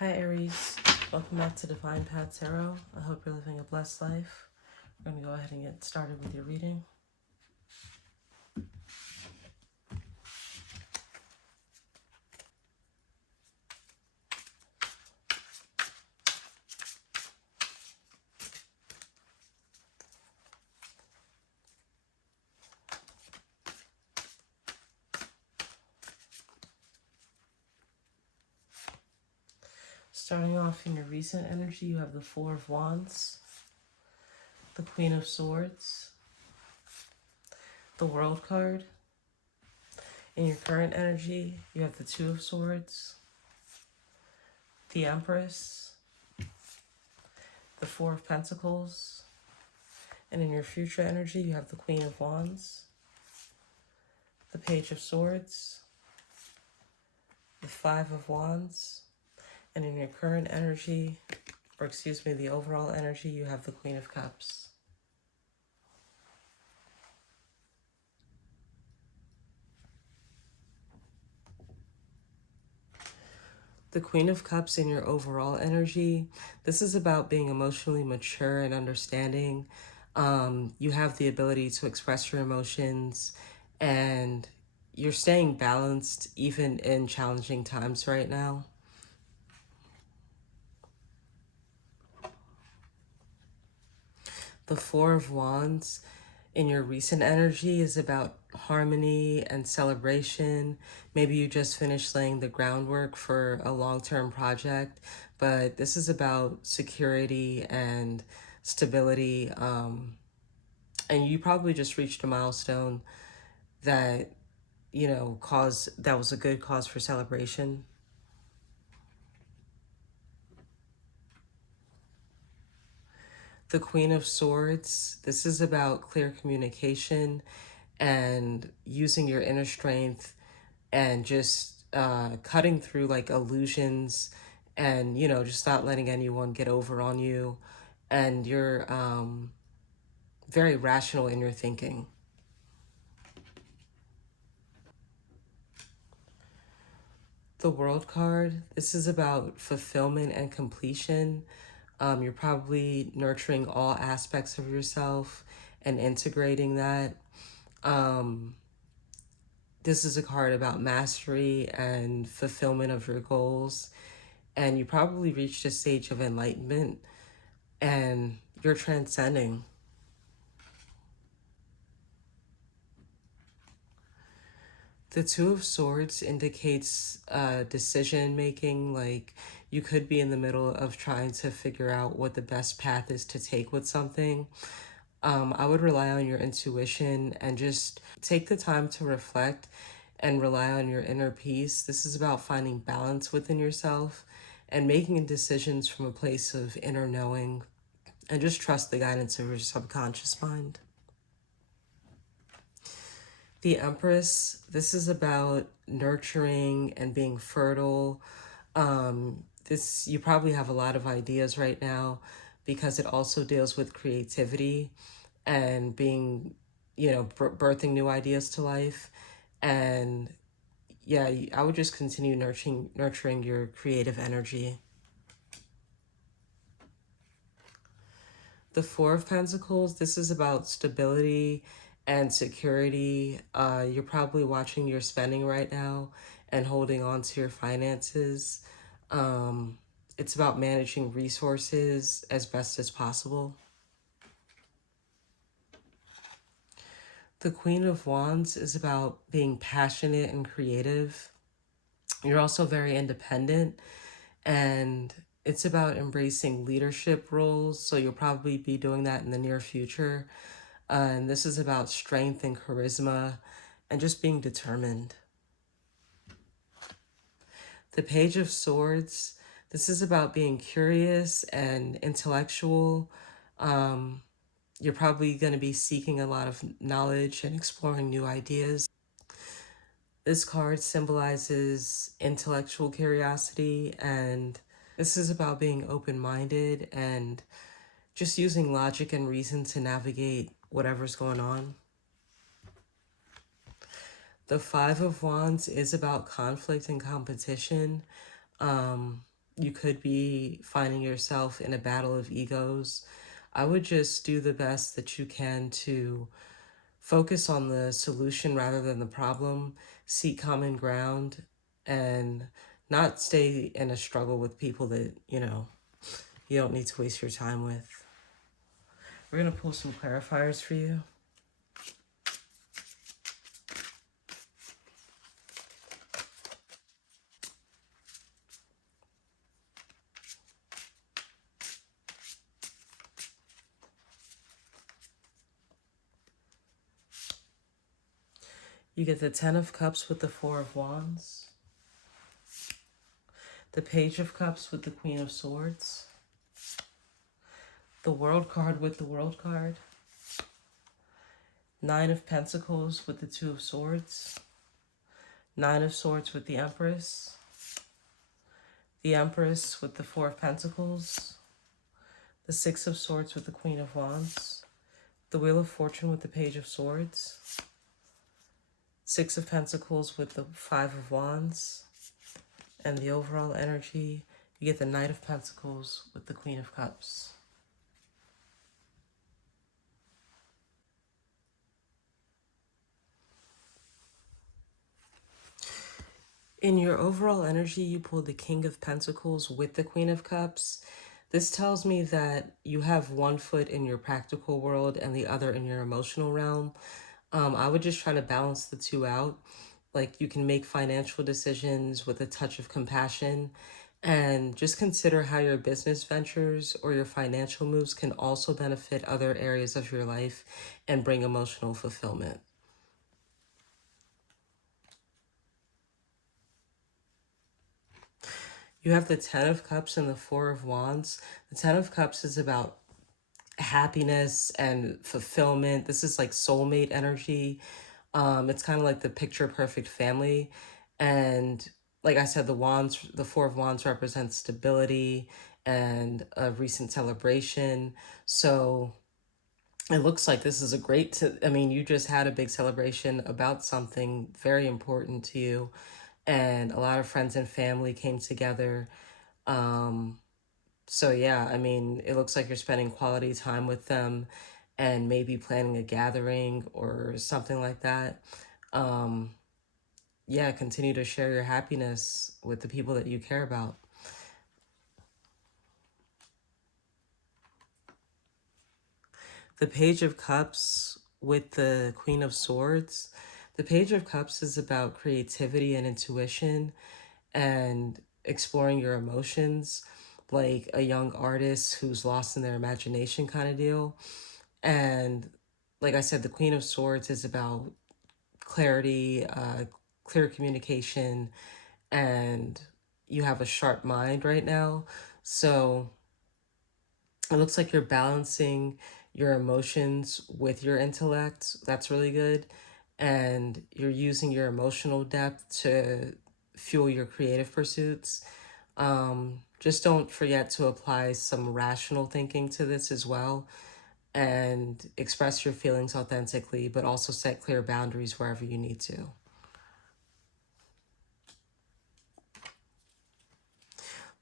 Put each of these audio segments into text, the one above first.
Hi Aries, welcome back to Divine Path Tarot. I hope you're living a blessed life. We're going to go ahead and get started with your reading. Starting off in your recent energy, you have the Four of Wands, the Queen of Swords, the World card. In your current energy, you have the Two of Swords, the Empress, the Four of Pentacles, and in your future energy, you have the Queen of Wands, the Page of Swords, the Five of Wands, and in your current energy, or excuse me, the overall energy, you have the Queen of Cups. The Queen of Cups in your overall energy, this is about being emotionally mature and understanding. You have the ability to express your emotions and you're staying balanced even in challenging times right now. The Four of Wands in your recent energy is about harmony and celebration. Maybe you just finished laying the groundwork for a long-term project, but this is about security and stability. And you probably just reached a milestone that, that was a good cause for celebration. The Queen of Swords, this is about clear communication and using your inner strength and just cutting through like illusions and, just not letting anyone get over on you. And you're very rational in your thinking. The World card, this is about fulfillment and completion. You're probably nurturing all aspects of yourself and integrating that. This is a card about mastery and fulfillment of your goals. And you probably reached a stage of enlightenment and you're transcending. The Two of Swords indicates decision making, like you could be in the middle of trying to figure out what the best path is to take with something. I would rely on your intuition and just take the time to reflect and rely on your inner peace. This is about finding balance within yourself and making decisions from a place of inner knowing, and just trust the guidance of your subconscious mind. The Empress, this is about nurturing and being fertile. You probably have a lot of ideas right now because it also deals with creativity and being, birthing new ideas to life. And yeah, I would just continue nurturing your creative energy. The Four of Pentacles, this is about stability and security. You're probably watching your spending right now and holding on to your finances. It's about managing resources as best as possible. The Queen of Wands is about being passionate and creative. You're also very independent, and it's about embracing leadership roles. So you'll probably be doing that in the near future. And this is about strength and charisma and just being determined. The Page of Swords, this is about being curious and intellectual. You're probably going to be seeking a lot of knowledge and exploring new ideas. This card symbolizes intellectual curiosity, and this is about being open-minded and just using logic and reason to navigate whatever's going on. The Five of Wands is about conflict and competition. You could be finding yourself in a battle of egos. I would just do the best that you can to focus on the solution rather than the problem, seek common ground, and not stay in a struggle with people that, you don't need to waste your time with. We're going to pull some clarifiers for you. You get the Ten of Cups with the Four of Wands, the Page of Cups with the Queen of Swords, the World card with the World card, Nine of Pentacles with the Two of Swords, Nine of Swords with the Empress with the Four of Pentacles, the Six of Swords with the Queen of Wands, the Wheel of Fortune with the Page of Swords, Six of Pentacles with the Five of Wands, and the overall energy, you get the Knight of Pentacles with the Queen of Cups. In your overall energy, you pull the King of Pentacles with the Queen of Cups. This tells me that you have one foot in your practical world and the other in your emotional realm. I would just try to balance the two out. Like, you can make financial decisions with a touch of compassion, and just consider how your business ventures or your financial moves can also benefit other areas of your life and bring emotional fulfillment. You have the Ten of Cups and the Four of Wands. The Ten of Cups is about happiness and fulfillment. This is like soulmate energy. It's kind of like the picture perfect family. And like I said, the Four of Wands represents stability and a recent celebration. So it looks like this is a great, you just had a big celebration about something very important to you, and a lot of friends and family came together. So yeah, it looks like you're spending quality time with them and maybe planning a gathering or something like that. Um, yeah, continue to share your happiness with the people that you care about. The Page of Cups with the Queen of Swords. The Page of Cups is about creativity and intuition and exploring your emotions, like a young artist who's lost in their imagination kind of deal. And like I said, the Queen of Swords is about clarity, clear communication, and you have a sharp mind right now. So it looks like you're balancing your emotions with your intellect. That's really good. And you're using your emotional depth to fuel your creative pursuits. Just don't forget to apply some rational thinking to this as well, and express your feelings authentically, but also set clear boundaries wherever you need to.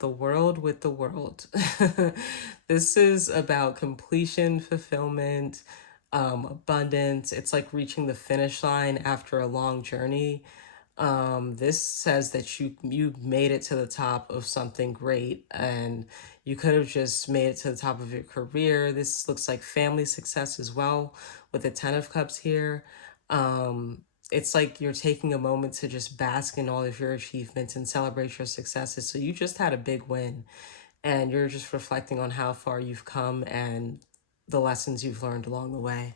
The World with the World. This is about completion, fulfillment, abundance. It's like reaching the finish line after a long journey. This says that you made it to the top of something great, and you could have just made it to the top of your career. This looks like family success as well with the Ten of Cups here. It's like you're taking a moment to just bask in all of your achievements and celebrate your successes. So you just had a big win, and you're just reflecting on how far you've come and the lessons you've learned along the way.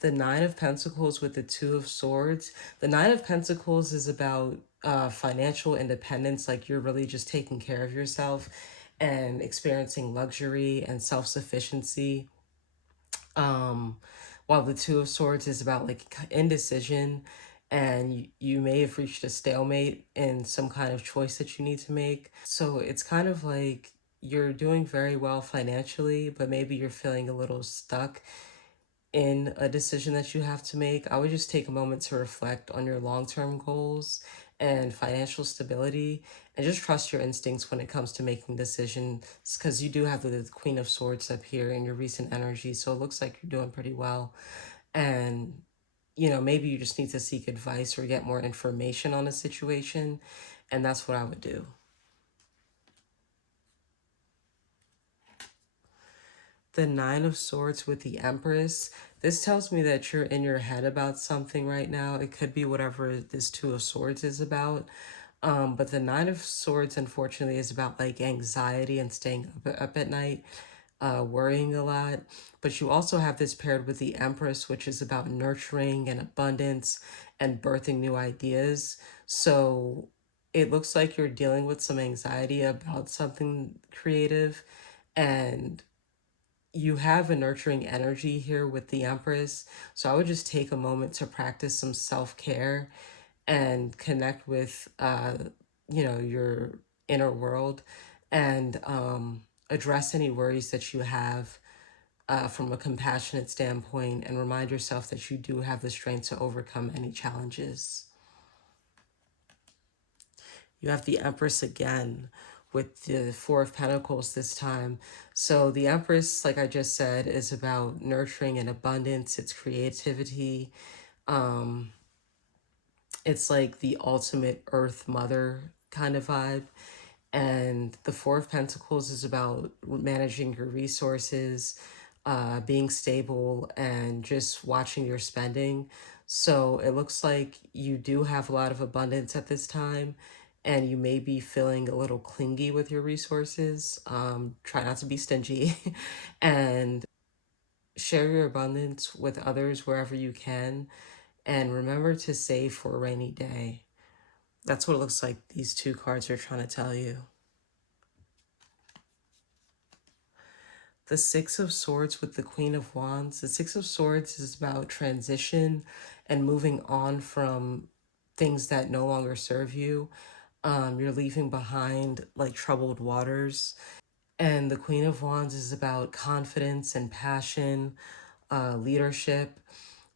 The Nine of Pentacles with the Two of Swords. The Nine of Pentacles is about financial independence, like you're really just taking care of yourself and experiencing luxury and self-sufficiency. Um, while the Two of Swords is about like indecision, and you may have reached a stalemate in some kind of choice that you need to make. So it's kind of like you're doing very well financially, but maybe you're feeling a little stuck in a decision that you have to make, I would just take a moment to reflect on your long-term goals and financial stability, and just trust your instincts when it comes to making decisions, because you do have the Queen of Swords up here in your recent energy, so it looks like you're doing pretty well. And maybe you just need to seek advice or get more information on a situation, and that's what I would do. The Nine of Swords with the Empress. This tells me that you're in your head about something right now. It could be whatever this Two of Swords is about. But the Nine of Swords, unfortunately, is about like anxiety and staying up at night, worrying a lot. But you also have this paired with the Empress, which is about nurturing and abundance and birthing new ideas. So it looks like you're dealing with some anxiety about something creative, and you have a nurturing energy here with the Empress. So I would just take a moment to practice some self-care and connect with your inner world, and address any worries that you have from a compassionate standpoint, and remind yourself that you do have the strength to overcome any challenges. You have the Empress again with the Four of Pentacles this time. So the Empress, like I just said, is about nurturing and abundance. It's creativity. Um, it's like the ultimate Earth Mother kind of vibe. And the Four of Pentacles is about managing your resources, being stable, and just watching your spending. So it looks like you do have a lot of abundance at this time, and you may be feeling a little clingy with your resources. Try not to be stingy and share your abundance with others wherever you can. And remember to save for a rainy day. That's what it looks like these two cards are trying to tell you. The Six of Swords with the Queen of Wands. The Six of Swords is about transition and moving on from things that no longer serve you. You're leaving behind like troubled waters. And the Queen of Wands is about confidence and passion, leadership.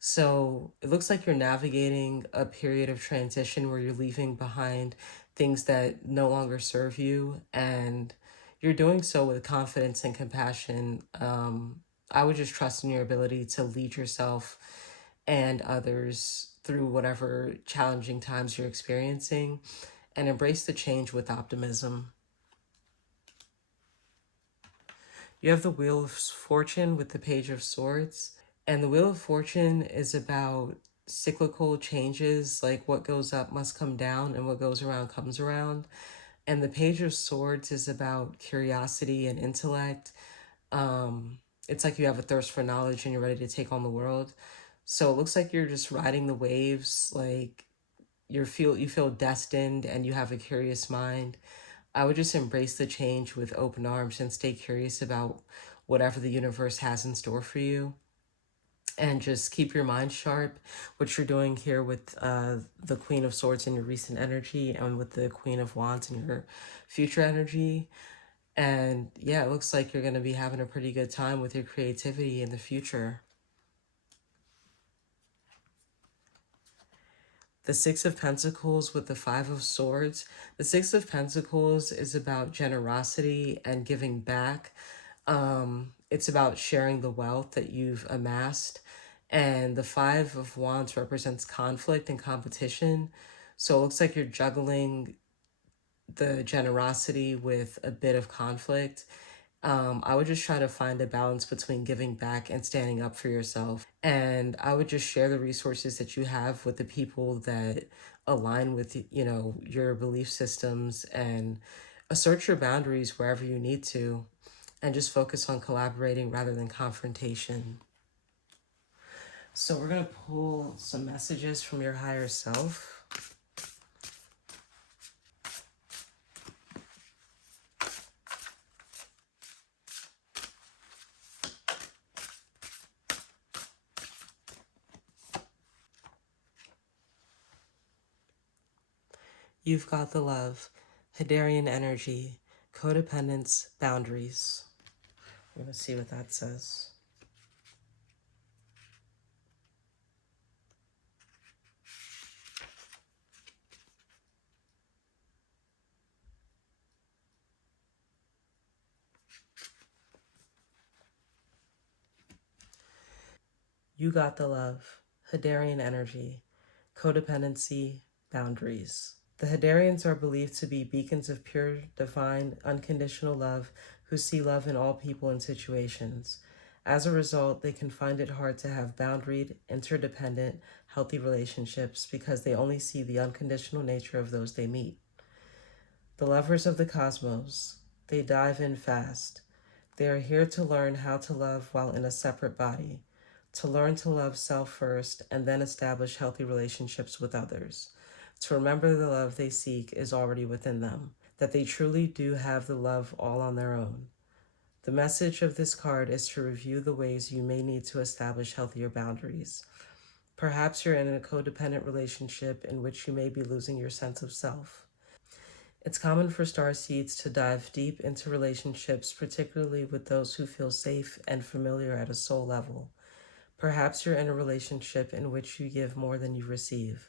So it looks like you're navigating a period of transition where you're leaving behind things that no longer serve you, and you're doing so with confidence and compassion. I would just trust in your ability to lead yourself and others through whatever challenging times you're experiencing, and embrace the change with optimism. You have the Wheel of Fortune with the Page of Swords. And the Wheel of Fortune is about cyclical changes, like what goes up must come down and what goes around comes around. And the Page of Swords is about curiosity and intellect. It's like you have a thirst for knowledge and you're ready to take on the world. So it looks like you're just riding the waves, like you feel destined and you have a curious mind. I would just embrace the change with open arms and stay curious about whatever the universe has in store for you, and just keep your mind sharp, which you're doing here with the Queen of Swords in your recent energy and with the Queen of Wands in your future energy. And yeah, it looks like you're going to be having a pretty good time with your creativity in the future. The Six of Pentacles with the Five of Swords. The Six of Pentacles is about generosity and giving back. It's about sharing the wealth that you've amassed. And the Five of Wands represents conflict and competition. So it looks like you're juggling the generosity with a bit of conflict. I would just try to find a balance between giving back and standing up for yourself. And I would just share the resources that you have with the people that align with, your belief systems, and assert your boundaries wherever you need to, and just focus on collaborating rather than confrontation. So we're going to pull some messages from your higher self. You've got the love, Hadarian energy, codependence, boundaries. We're going to see what that says. You got the love. Hadarian energy. Codependency. Boundaries. The Hadarians are believed to be beacons of pure, divine, unconditional love who see love in all people and situations. As a result, they can find it hard to have boundaried, interdependent, healthy relationships because they only see the unconditional nature of those they meet. The lovers of the cosmos. They dive in fast. They are here to learn how to love while in a separate body, to learn to love self first and then establish healthy relationships with others, to remember the love they seek is already within them, that they truly do have the love all on their own. The message of this card is to review the ways you may need to establish healthier boundaries. Perhaps you're in a codependent relationship in which you may be losing your sense of self. It's common for starseeds to dive deep into relationships, particularly with those who feel safe and familiar at a soul level. Perhaps you're in a relationship in which you give more than you receive,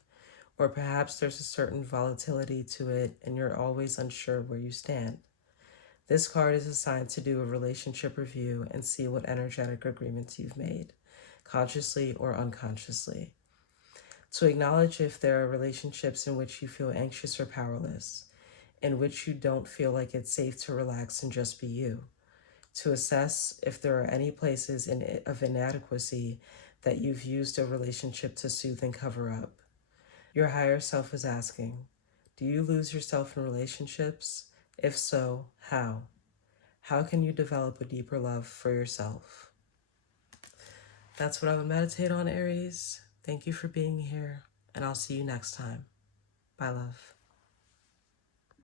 or perhaps there's a certain volatility to it and you're always unsure where you stand. This card is assigned to do a relationship review and see what energetic agreements you've made, consciously or unconsciously. To acknowledge if there are relationships in which you feel anxious or powerless, in which you don't feel like it's safe to relax and just be you. To assess if there are any places of inadequacy that you've used a relationship to soothe and cover up. Your higher self is asking, do you lose yourself in relationships? If so, how? How can you develop a deeper love for yourself? That's what I would meditate on, Aries. Thank you for being here, and I'll see you next time. Bye, love.